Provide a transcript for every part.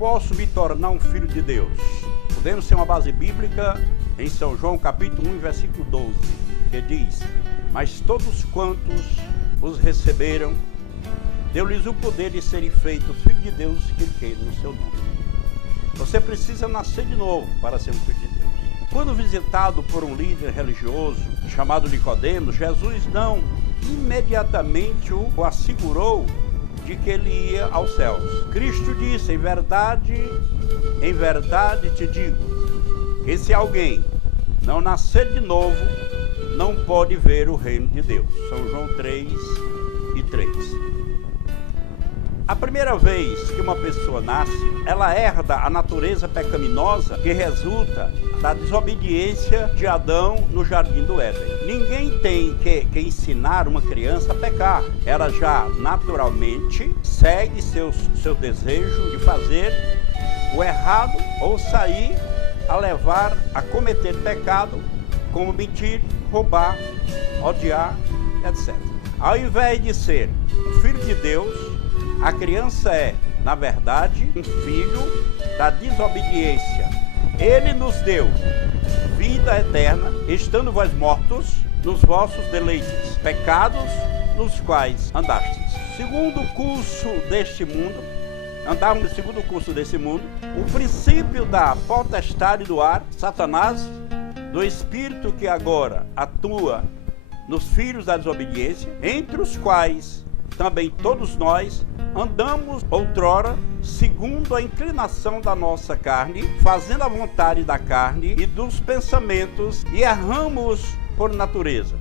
posso me tornar um filho de Deus? Podemos ter uma base bíblica em São João capítulo 1, versículo 12, que diz: mas todos quantos os receberam, deu-lhes o poder de serem feitos filhos de Deus que queiram no seu nome. Você precisa nascer de novo para ser um filho de Deus. Quando visitado por um líder religioso chamado Nicodemos, Jesus não imediatamente o assegurou de que ele ia aos céus. Cristo disse: em verdade te digo, que se alguém não nascer de novo, não pode ver o reino de Deus. São João 3:3. A primeira vez que uma pessoa nasce, ela herda a natureza pecaminosa que resulta da desobediência de Adão no jardim do Éden. Ninguém tem que ensinar uma criança a pecar. Ela já naturalmente segue seu desejo de fazer o errado ou sair a levar a cometer pecado, como mentir, roubar, odiar, etc. Ao invés de ser um filho de Deus, a criança é, na verdade, um filho da desobediência. Ele nos deu vida eterna, estando vós mortos nos vossos deleites, pecados nos quais andastes. Segundo curso deste mundo, andávamos no segundo curso desse mundo, o princípio da potestade do ar, Satanás, do espírito que agora atua nos filhos da desobediência, entre os quais também todos nós andamos outrora segundo a inclinação da nossa carne, fazendo a vontade da carne e dos pensamentos, e erramos por natureza,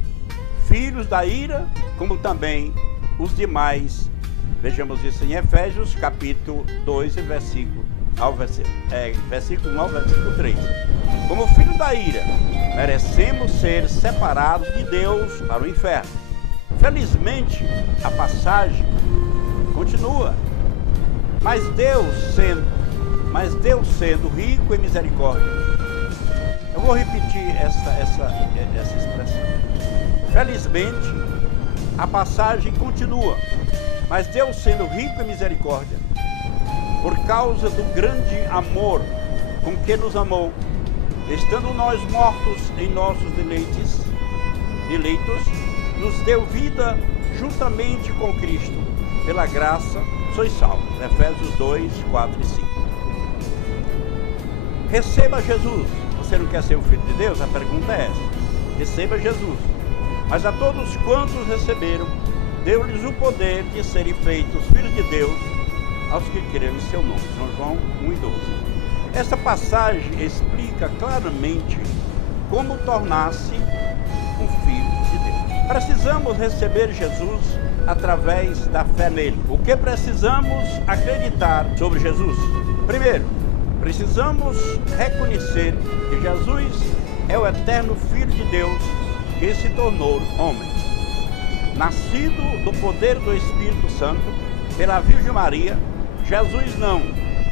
filhos da ira, como também os demais. Vejamos isso em Efésios capítulo 2, versículo 1 ao versículo 3. Como filho da ira, merecemos ser separados de Deus para o inferno. Felizmente, a passagem continua. Mas Deus sendo rico em misericórdia. Eu vou repetir essa expressão. Felizmente, a passagem continua. Mas Deus sendo rico em misericórdia, por causa do grande amor com que nos amou, estando nós mortos em nossos deleitos, nos deu vida juntamente com Cristo. Pela graça sois salvos. Efésios 2, 4 e 5. Receba Jesus. Você não quer ser o Filho de Deus? A pergunta é essa. Receba Jesus. Mas a todos quantos receberam, deu-lhes o poder de serem feitos filhos de Deus, aos que creram em seu nome. São João 1 e 12. Esta passagem explica claramente como tornar-se um filho de Deus. Precisamos receber Jesus através da fé nele. O que precisamos acreditar sobre Jesus? Primeiro, precisamos reconhecer que Jesus é o eterno Filho de Deus que se tornou homem. Nascido do poder do Espírito Santo pela Virgem Maria, Jesus não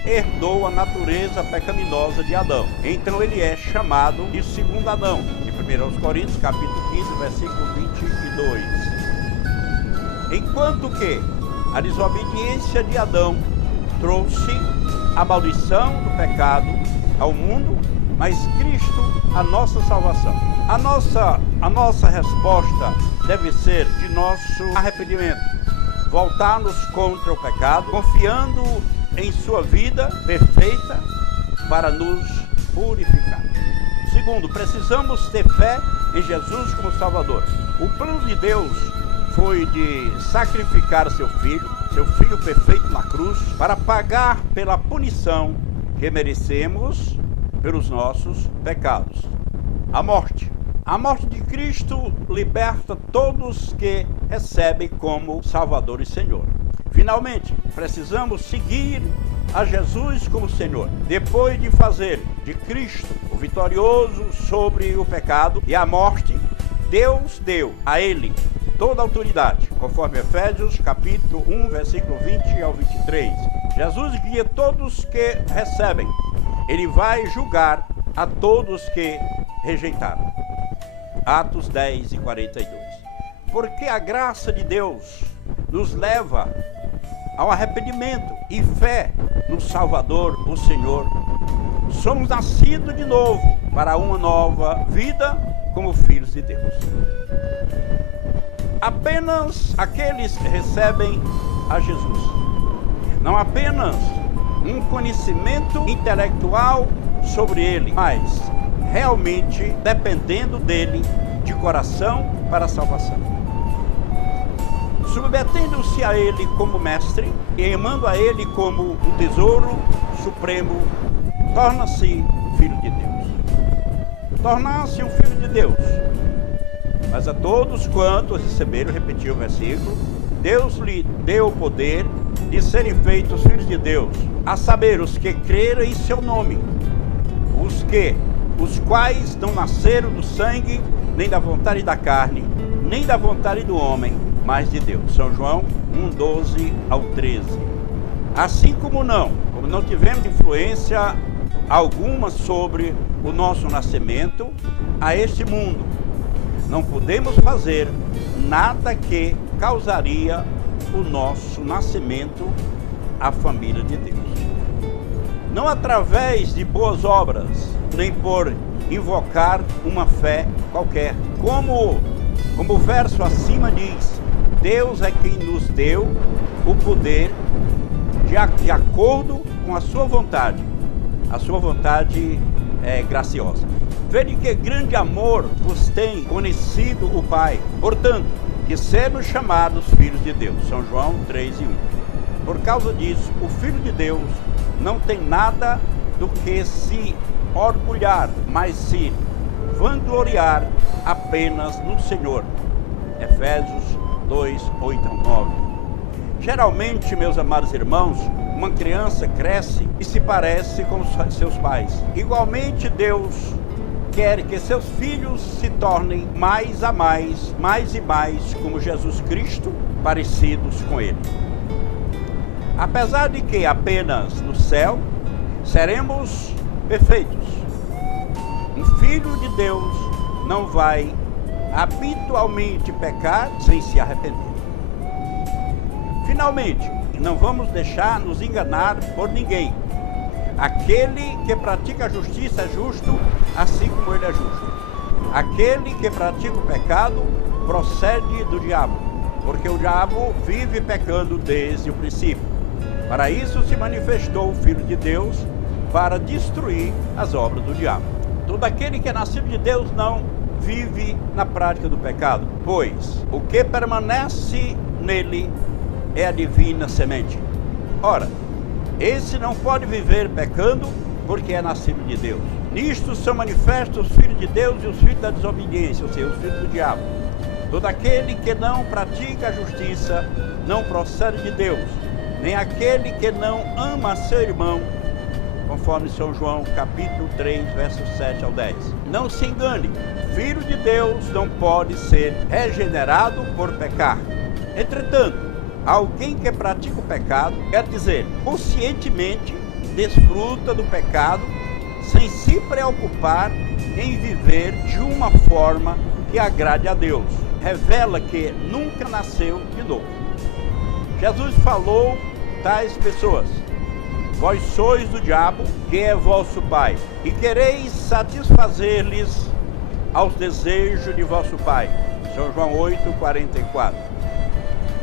herdou a natureza pecaminosa de Adão. Então ele é chamado de segundo Adão, em 1 Coríntios capítulo 15, versículo 22. Enquanto que a desobediência de Adão trouxe a maldição do pecado ao mundo, mas Cristo a nossa salvação. A nossa resposta deve ser de nosso arrependimento, voltar-nos contra o pecado, confiando em sua vida perfeita para nos purificar. Segundo, precisamos ter fé em Jesus como Salvador. O plano de Deus foi de sacrificar seu filho perfeito na cruz, para pagar pela punição que merecemos pelos nossos pecados. A morte. A morte de Cristo liberta todos que recebem como Salvador e Senhor. Finalmente, precisamos seguir a Jesus como Senhor. Depois de fazer de Cristo o vitorioso sobre o pecado e a morte, Deus deu a ele toda a autoridade, conforme Efésios capítulo 1, versículo 20 ao 23. Jesus guia todos que recebem. Ele vai julgar a todos que rejeitaram. Atos 10 e 42. Porque a graça de Deus nos leva ao arrependimento e fé no Salvador, o Senhor. Somos nascidos de novo para uma nova vida como filhos de Deus. Apenas aqueles que recebem a Jesus, não apenas um conhecimento intelectual sobre Ele, mas realmente dependendo dele de coração para a salvação. Submetendo-se a Ele como mestre e amando a Ele como um tesouro supremo, torna-se filho de Deus. Tornar-se um filho de Deus. Mas a todos quantos receberam, repetiu o versículo, Deus lhe deu o poder de serem feitos filhos de Deus, a saber, os que creram em seu nome, os quais não nasceram do sangue, nem da vontade da carne, nem da vontade do homem, mas de Deus. São João 1:12 ao 13. Assim como não tivemos influência alguma sobre o nosso nascimento a este mundo, não podemos fazer nada que causaria o nosso nascimento à família de Deus. Não através de boas obras, nem por invocar uma fé qualquer. Como o verso acima diz, Deus é quem nos deu o poder de acordo com a sua vontade. A sua vontade é graciosa. Vede que grande amor vos tem conhecido o Pai. Portanto, que sermos chamados filhos de Deus. São João 3:1. Por causa disso, o Filho de Deus não tem nada do que se orgulhar, mas se vangloriar apenas no Senhor. Efésios 2:8-9. Geralmente, meus amados irmãos, uma criança cresce e se parece com seus pais. Igualmente, Deus quer que seus filhos se tornem mais e mais como Jesus Cristo, parecidos com Ele. Apesar de que apenas no céu seremos perfeitos, um filho de Deus não vai habitualmente pecar sem se arrepender. Finalmente, não vamos deixar nos enganar por ninguém. Aquele que pratica a justiça é justo, assim como ele é justo. Aquele que pratica o pecado procede do diabo, porque o diabo vive pecando desde o princípio. Para isso se manifestou o Filho de Deus, para destruir as obras do diabo. Todo aquele que é nascido de Deus não vive na prática do pecado, pois o que permanece nele é a divina semente. Ora, esse não pode viver pecando, porque é nascido de Deus. Nisto são manifestos os filhos de Deus e os filhos da desobediência, ou seja, os filhos do diabo. Todo aquele que não pratica a justiça não procede de Deus, nem aquele que não ama seu irmão, conforme São João capítulo 3, versos 7 ao 10. Não se engane, filho de Deus não pode ser regenerado por pecar. Entretanto, alguém que pratica o pecado, quer dizer, conscientemente desfruta do pecado, sem se preocupar em viver de uma forma que agrade a Deus. Revela que nunca nasceu de novo. Jesus falou tais pessoas: vós sois do diabo, que é vosso pai, e quereis satisfazer-lhes aos desejos de vosso pai. São João 8:44.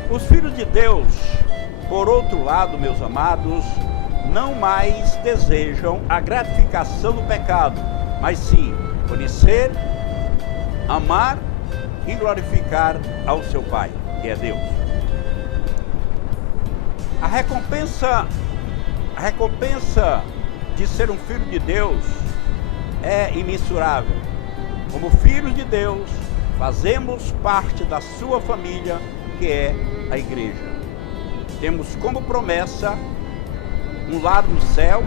Os filhos de Deus, por outro lado, meus amados, não mais desejam a gratificação do pecado, mas sim conhecer, amar e glorificar ao seu Pai, que é Deus. A recompensa de ser um filho de Deus é imensurável. Como filhos de Deus, fazemos parte da sua família, que é a igreja. Temos como promessa um lar no céu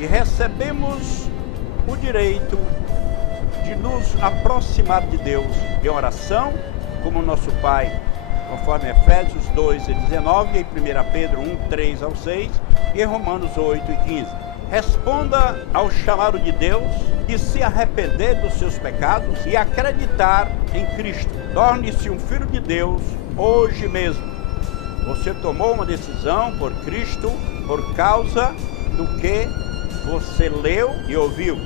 e recebemos o direito de nos aproximar de Deus em oração, como nosso Pai, conforme Efésios 2:19, e 1 Pedro 1:3 ao 6 e Romanos 8:15. Responda ao chamado de Deus e se arrepender dos seus pecados e acreditar em Cristo. Torne-se um filho de Deus hoje mesmo. Você tomou uma decisão por Cristo por causa do que você leu e ouviu?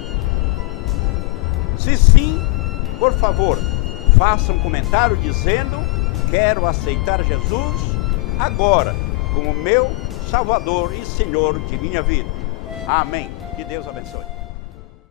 Se sim, por favor, faça um comentário dizendo: quero aceitar Jesus agora como meu Salvador e Senhor de minha vida. Amém. Que Deus abençoe.